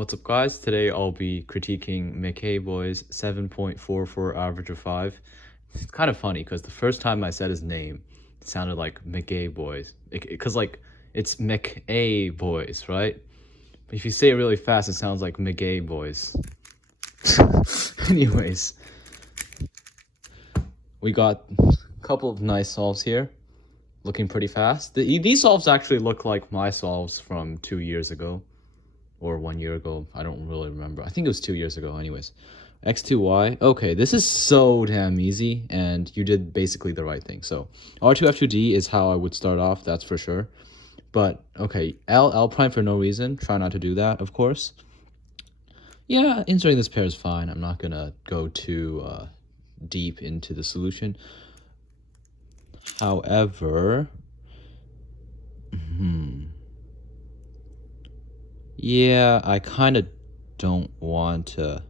What's up guys? Today I'll be critiquing mcakaboy's 7.44 average of 5. It's kind of funny because the first time I said his name, it sounded like mcakaboys. Because like, it's mcakaboys, right? But if you say it really fast, it sounds like mcakaboys. Anyways, we got a couple of nice solves here. Looking pretty fast. These solves actually look like my solves from 2 years ago. Or 1 year ago, I don't really remember. I think it was 2 years ago anyways. X2Y, okay, this is so damn easy, and you did basically the right thing. So R2F2D is how I would start off, that's for sure. But, okay, L prime for no reason, try not to do that, of course. Yeah, inserting this pair is fine, I'm not gonna go too deep into the solution. However, yeah, I kind of don't want to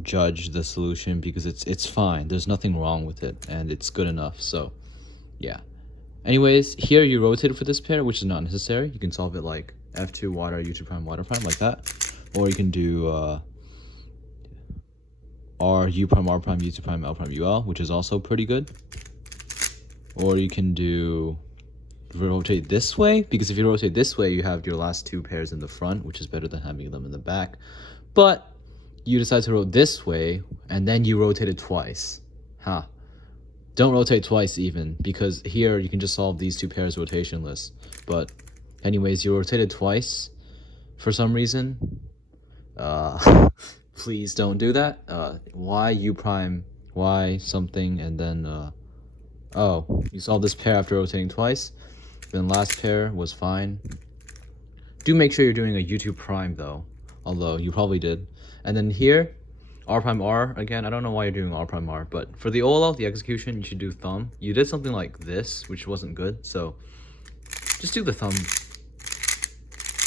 judge the solution because it's fine. There's nothing wrong with it, and it's good enough. So, yeah. Anyways, here you rotated for this pair, which is not necessary. You can solve it like F2 water, U2 prime, water prime, like that. Or you can do R, U prime, R prime, U2 prime, L prime, UL, which is also pretty good. Or you can do rotate this way, because if you rotate this way, you have your last two pairs in the front, which is better than having them in the back. But you decide to rotate this way, and then you rotate it twice. Don't rotate twice even, because here you can just solve these two pairs rotationless. But anyways, you rotated twice for some reason. Please don't do that. Y, U prime, Y something, and then oh, you solved this pair after rotating twice. Then last pair was fine. Do make sure you're doing a U2 prime though, although you probably did. And then here, R prime R again. I don't know why you're doing R prime R, but for the OLL, the execution, you should do thumb. You did something like this, which wasn't good, so just do the thumb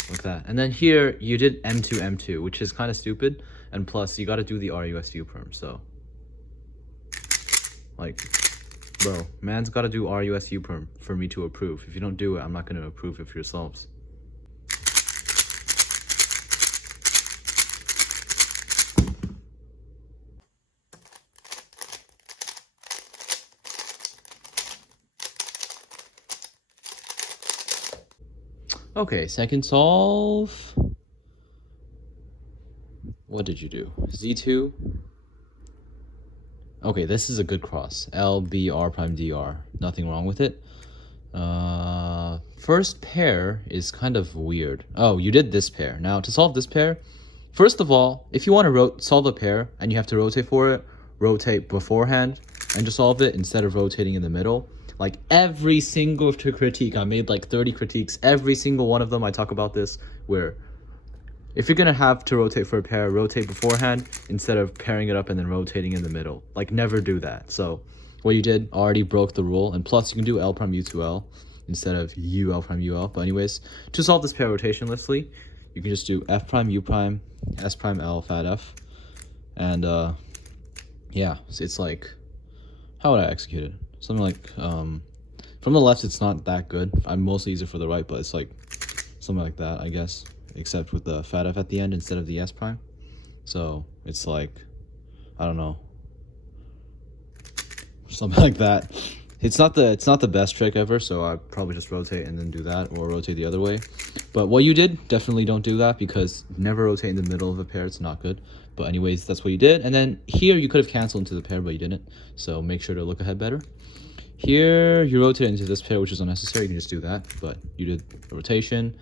like that. And then here, you did M2 M2, which is kind of stupid. And plus, you got to do the RUSU perm. So, like, bro, man's got to do RUSU perm for me to approve. If you don't do it, I'm not going to approve it for yourselves. Okay, second solve. What did you do? Z2. Okay, this is a good cross. L, B, R prime, DR. Nothing wrong with it. First pair is kind of weird. Oh, you did this pair. Now, to solve this pair, first of all, if you want to solve a pair and you have to rotate for it, rotate beforehand and just solve it instead of rotating in the middle. Like every single critique, I made like 30 critiques. Every single one of them, I talk about this, where if you're going to have to rotate for a pair, rotate beforehand instead of pairing it up and then rotating in the middle. Like, never do that. So, what you did already broke the rule. And plus, you can do L prime U2L instead of U L prime UL. But anyways, to solve this pair rotationlessly, you can just do F prime U prime, S prime L, fat F. And, yeah, so it's like, how would I execute it? Something like, from the left, it's not that good. I mostly use it for the right, but it's like something like that, I guess. Except with the fat F at the end instead of the S prime. So it's like, I don't know, something like that. It's not the best trick ever, so I probably just rotate and then do that, or rotate the other way. But what you did, definitely don't do that, because never rotate in the middle of a pair, it's not good. But anyways, that's what you did. And then here you could have canceled into the pair, but you didn't. So make sure to look ahead better. Here you rotate into this pair, which is unnecessary. You can just do that, but you did a rotation.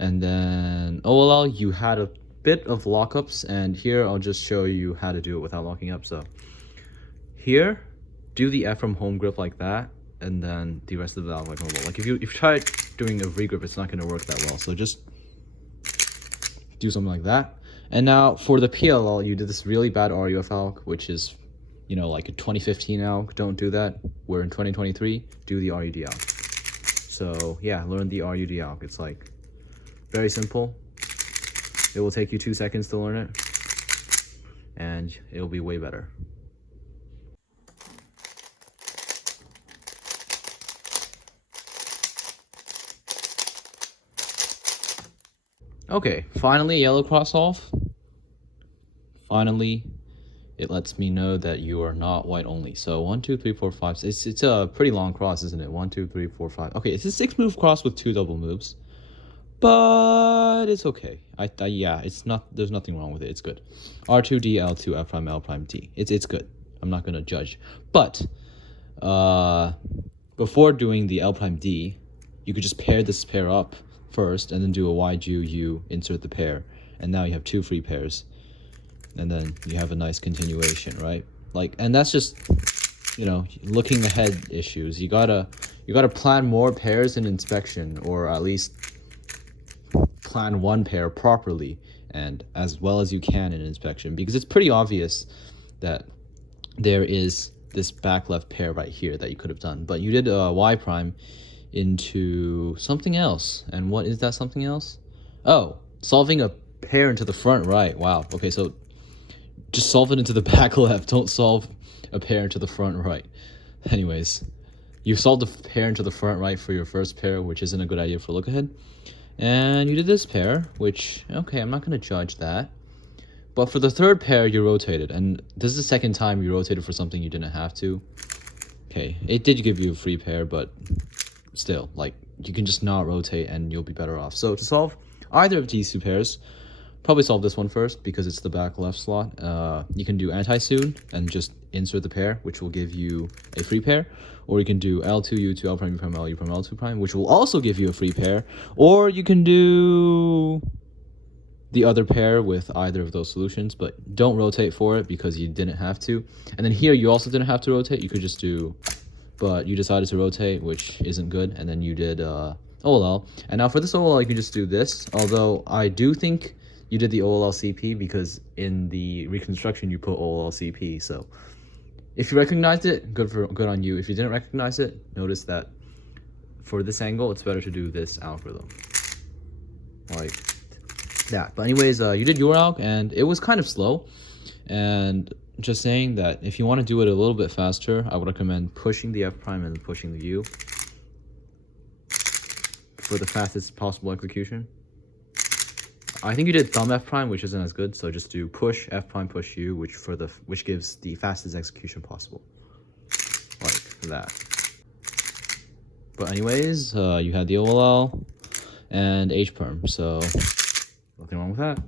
And then OLL, you had a bit of lockups, and here I'll just show you how to do it without locking up. So here, do the F from home grip like that, and then the rest of the valve like normal. Like if you try doing a V-grip, it's not going to work that well. So just do something like that. And now for the PLL, you did this really bad RUF alk, which is, you know, like a 2015 alk. Don't do that. We're in 2023. Do the RUD alk. So yeah, learn the RUD alk. It's like very simple. It will take you 2 seconds to learn it, and it'll be way better. Okay, finally, yellow cross solve. Finally, it lets me know that you are not white only. So 1, 2, 3, 4, 5. It's a pretty long cross, isn't it? 1, 2, 3, 4, 5. Okay, it's a 6-move cross with 2 double moves, but it's okay. Yeah, it's not. There's nothing wrong with it. It's good. R2D L2 F prime L prime T. It's good. I'm not gonna judge, but before doing the L prime D, you could just pair this pair up first, and then do a YG U, insert the pair, and now you have 2 free pairs, and then you have a nice continuation, right? Like, and that's just, you know, looking ahead issues. You gotta plan more pairs in inspection, or at least plan one pair properly and as well as you can in inspection, because it's pretty obvious that there is this back left pair right here that you could have done, but you did Y prime into something else. And what is that something else? Oh, solving a pair into the front right. Wow. Okay, so just solve it into the back left. Don't solve a pair into the front right. Anyways, you solved a pair into the front right for your first pair, which isn't a good idea for look ahead. And you did this pair, which, okay, I'm not going to judge that. But for the third pair, you rotated. And this is the second time you rotated for something you didn't have to. Okay, it did give you a free pair, but still, like, you can just not rotate and you'll be better off. So to solve either of these 2 pairs, probably solve this one first because it's the back left slot. You can do anti-soon and just insert the pair, which will give you a free pair. Or you can do L2, U2, L prime, U prime, L, U prime, L2 prime, which will also give you a free pair. Or you can do the other pair with either of those solutions, but don't rotate for it because you didn't have to. And then here, you also didn't have to rotate. You could just do, but you decided to rotate, which isn't good. And then you did OLL. And now for this OLL, you can just do this. Although I do think you did the OLL CP because in the reconstruction, you put OLL CP. So if you recognized it, good on you. If you didn't recognize it, notice that for this angle, it's better to do this algorithm. Like that. But anyways, you did your alg, and it was kind of slow. And just saying that if you want to do it a little bit faster, I would recommend pushing the F prime and pushing the U for the fastest possible execution. I think you did thumb F prime, which isn't as good, so just do push F prime, push U, which gives the fastest execution possible, like that. But anyways, you had the OLL and H perm, so nothing wrong with that.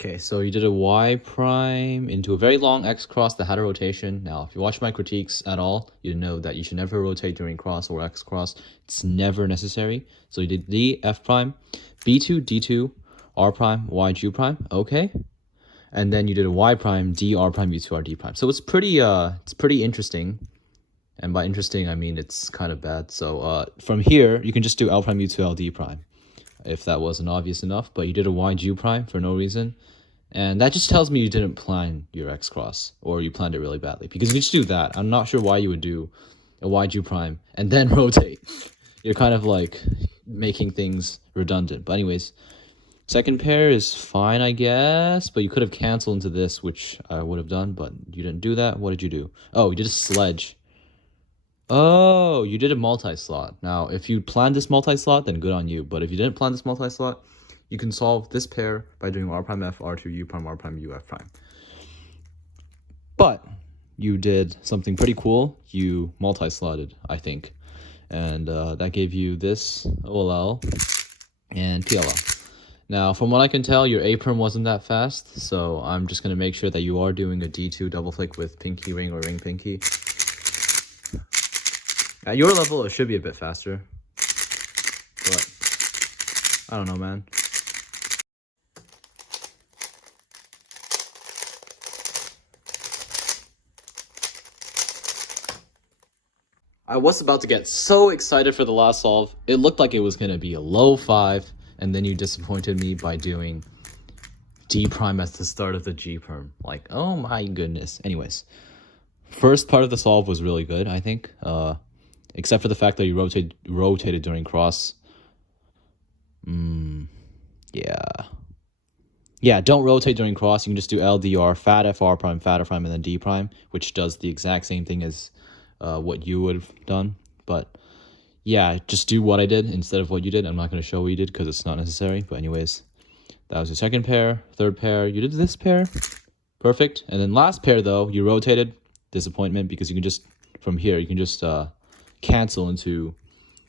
Okay, so you did a Y prime into a very long X cross that had a rotation. Now, if you watch my critiques at all, you know that you should never rotate during cross or X cross. It's never necessary. So you did D, F prime, B2, D2, R prime, Y, G prime. Okay. And then you did a Y prime, D, R prime, U2, R, D prime. So it's pretty interesting. And by interesting, I mean it's kind of bad. So from here, you can just do L prime, U2, L, D prime, if that wasn't obvious enough. But you did a Y, G prime for no reason. And that just tells me you didn't plan your X cross, or you planned it really badly. Because if you just do that, I'm not sure why you would do a YG prime and then rotate. You're kind of like making things redundant. But anyways, second pair is fine, I guess. But you could have canceled into this, which I would have done, but you didn't do that. What did you do? Oh, you did a sledge. Oh, you did a multi-slot. Now, if you planned this multi-slot, then good on you. But if you didn't plan this multi-slot, you can solve this pair by doing R prime F, R2, U prime, R prime, U, F prime. But you did something pretty cool. You multi-slotted, I think. And that gave you this OLL and PLL. Now, from what I can tell, your A perm wasn't that fast. So I'm just going to make sure that you are doing a D2 double flick with pinky ring or ring pinky. At your level, it should be a bit faster. But I don't know, man. I was about to get so excited for the last solve. It looked like it was going to be a low 5, and then you disappointed me by doing D prime at the start of the G perm. Like, oh my goodness. Anyways, first part of the solve was really good, I think. Except for the fact that you rotated during cross. Yeah. Yeah, don't rotate during cross. You can just do LDR, fat FR prime, fat F prime, and then D prime, which does the exact same thing as what you would have done. But yeah, just do what I did instead of what you did. I'm not going to show what you did because it's not necessary. But anyways, that was your second pair. Third pair, you did this pair. Perfect. And then last pair, though, you rotated. Disappointment, because you can just, from here, you can just cancel into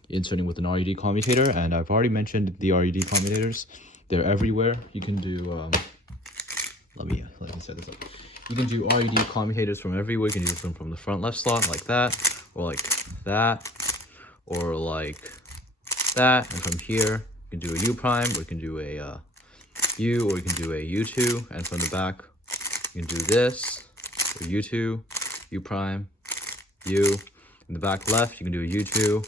inserting with an RUD commutator. And I've already mentioned the RUD commutators. They're everywhere. You can do, let me set this up. You can do RUD commutators from everywhere. You can do them from the front left slot like that, or like that, or like that. And from here, you can do a U prime, or you can do a U, or you can do a U2. And from the back, you can do this, or U2, U prime, U. In the back left, you can do a U2,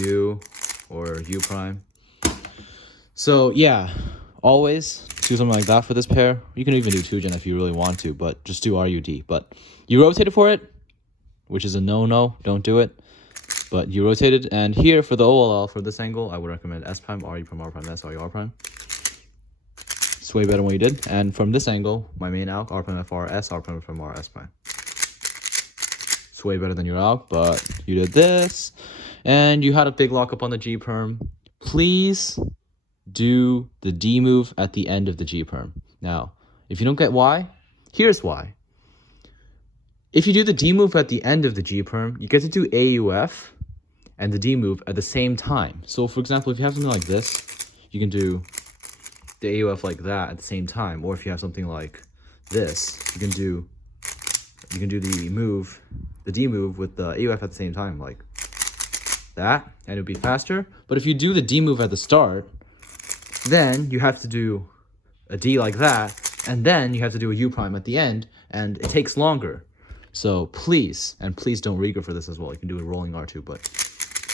U, or U prime. So yeah, always do something like that for this pair. You can even do 2-gen if you really want to, but just do RUD. But you rotated for it, which is a no-no. Don't do it. But you rotated, and here for the OLL, for this angle, I would recommend S prime, RU prime, R prime, S, RU, R prime. It's way better than what you did. And from this angle, my main alg, R prime, FR, S, R prime, FR, S prime. It's way better than your alg, but you did this. And you had a big lockup on the G perm. Please do the D move at the end of the G perm. Now, if you don't get why, here's why. If you do the D move at the end of the G perm, you get to do AUF and the D move at the same time. So for example, if you have something like this, you can do the AUF like that at the same time. Or if you have something like this, you can do the D move with the AUF at the same time, like that, and it'll be faster. But if you do the D move at the start, then you have to do a D like that, and then you have to do a U prime at the end, and it takes longer. So please, and please don't regret for this as well. You can do a rolling R2, but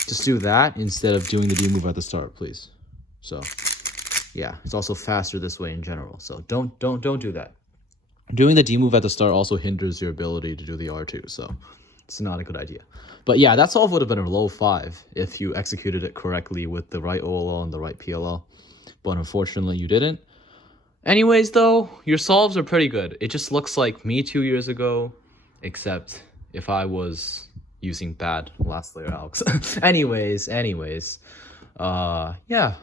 just do that instead of doing the D move at the start, please. So yeah, it's also faster this way in general. So don't do that. Doing the D move at the start also hinders your ability to do the R2, so it's not a good idea. But yeah, that solve would have been a low 5 if you executed it correctly with the right OLL and the right PLL. But unfortunately, you didn't. Anyways, though, your solves are pretty good. It just looks like me 2 years ago, except if I was using bad last layer algs. anyways, yeah.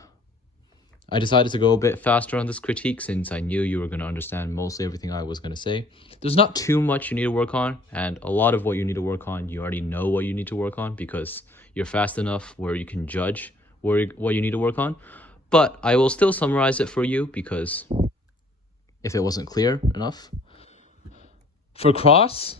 I decided to go a bit faster on this critique since I knew you were going to understand mostly everything I was going to say. There's not too much you need to work on, and a lot of what you need to work on, you already know what you need to work on because you're fast enough where you can judge what you need to work on. But I will still summarize it for you because if it wasn't clear enough. For cross,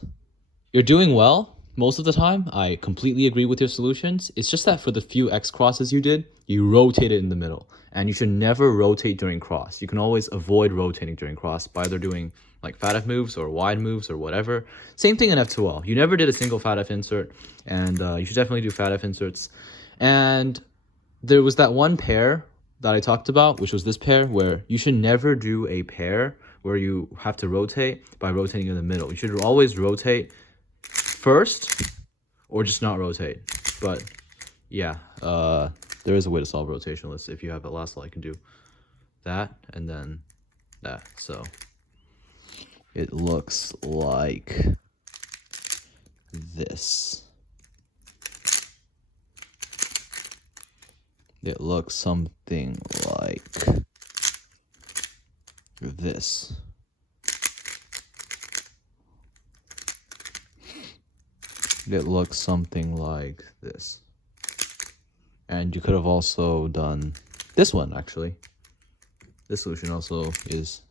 you're doing well most of the time. I completely agree with your solutions. It's just that for the few X crosses you did, you rotated in the middle. And you should never rotate during cross. You can always avoid rotating during cross by either doing like fat F moves or wide moves or whatever. Same thing in F2L. You never did a single fat F insert, and you should definitely do fat F inserts. And there was that one pair that I talked about, which was this pair, where you should never do a pair where you have to rotate by rotating in the middle. You should always rotate first or just not rotate. But yeah, there is a way to solve rotation lists. If you have a last law, you can do that and then that. So it looks like this. It looks something like this. It looks something like this. And you could have also done this one, actually. This solution also is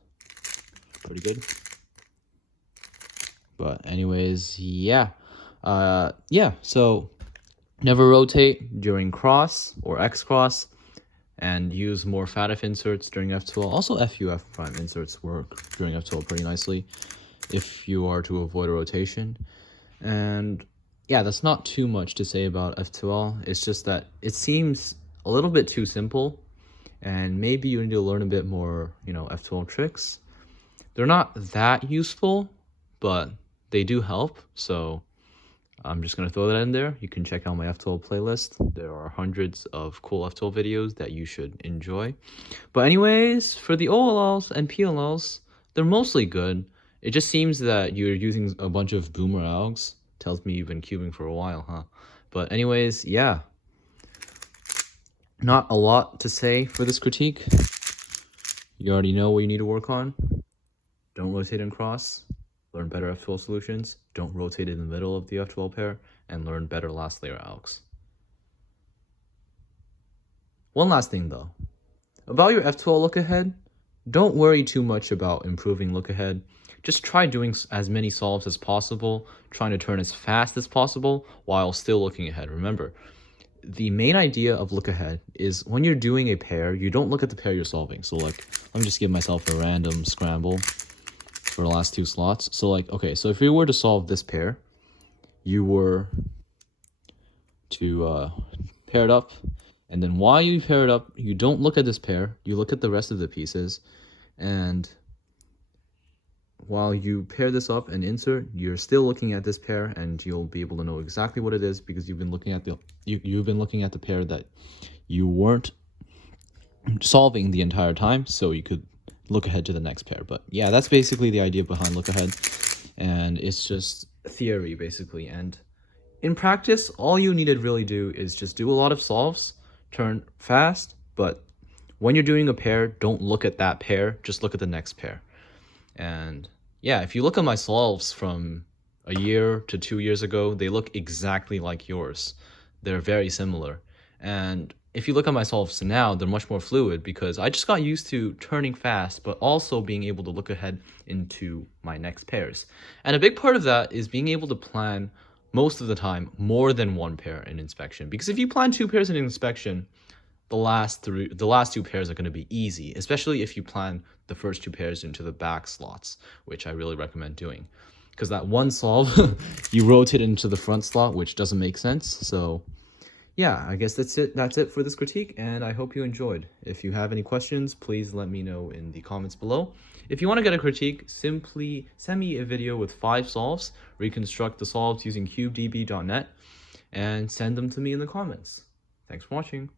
pretty good. But anyways, yeah. So never rotate during cross or X cross, and use more fat F inserts during F2L. Also, FUF prime inserts work during F2L pretty nicely if you are to avoid a rotation. And yeah, that's not too much to say about F2L. It's just that it seems a little bit too simple, and maybe you need to learn a bit more, F2L tricks. They're not that useful, but they do help. So I'm just going to throw that in there. You can check out my F12 playlist. There are hundreds of cool F12 videos that you should enjoy. But anyways, for the OLLs and PLLs, they're mostly good. It just seems that you're using a bunch of boomer algs. Tells me you've been cubing for a while, huh? But anyways, yeah. Not a lot to say for this critique. You already know what you need to work on. Don't rotate and cross. Learn better F12 solutions. Don't rotate in the middle of the F12 pair. And learn better last layer algs. One last thing though. About your F12 look ahead, don't worry too much about improving look ahead. Just try doing as many solves as possible, trying to turn as fast as possible while still looking ahead. Remember, the main idea of look ahead is when you're doing a pair, you don't look at the pair you're solving. So like, let me just give myself a random scramble for the last 2 slots. So like, okay, so if you were to solve this pair, you were to pair it up, and then while you pair it up, you don't look at this pair, you look at the rest of the pieces, and while you pair this up and insert, you're still looking at this pair, and you'll be able to know exactly what it is because you've been looking at the pair that you weren't solving the entire time, so you could look ahead to the next pair. But yeah, that's basically the idea behind look ahead, and it's just theory basically. And in practice, all you need to really do is just do a lot of solves, turn fast, but when you're doing a pair, don't look at that pair, just look at the next pair. And yeah, if you look at my solves from a year to 2 years ago, they look exactly like yours. They're very similar. And if you look at my solves now, they're much more fluid because I just got used to turning fast, but also being able to look ahead into my next pairs. And a big part of that is being able to plan most of the time more than one pair in inspection. Because if you plan 2 pairs in inspection, the last 2 pairs are going to be easy, especially if you plan the first 2 pairs into the back slots, which I really recommend doing. Because that one solve, you rotate into the front slot, which doesn't make sense. So yeah, I guess that's it for this critique, and I hope you enjoyed. If you have any questions, please let me know in the comments below. If you want to get a critique, simply send me a video with 5 solves, reconstruct the solves using cubedb.net, and send them to me in the comments. Thanks for watching.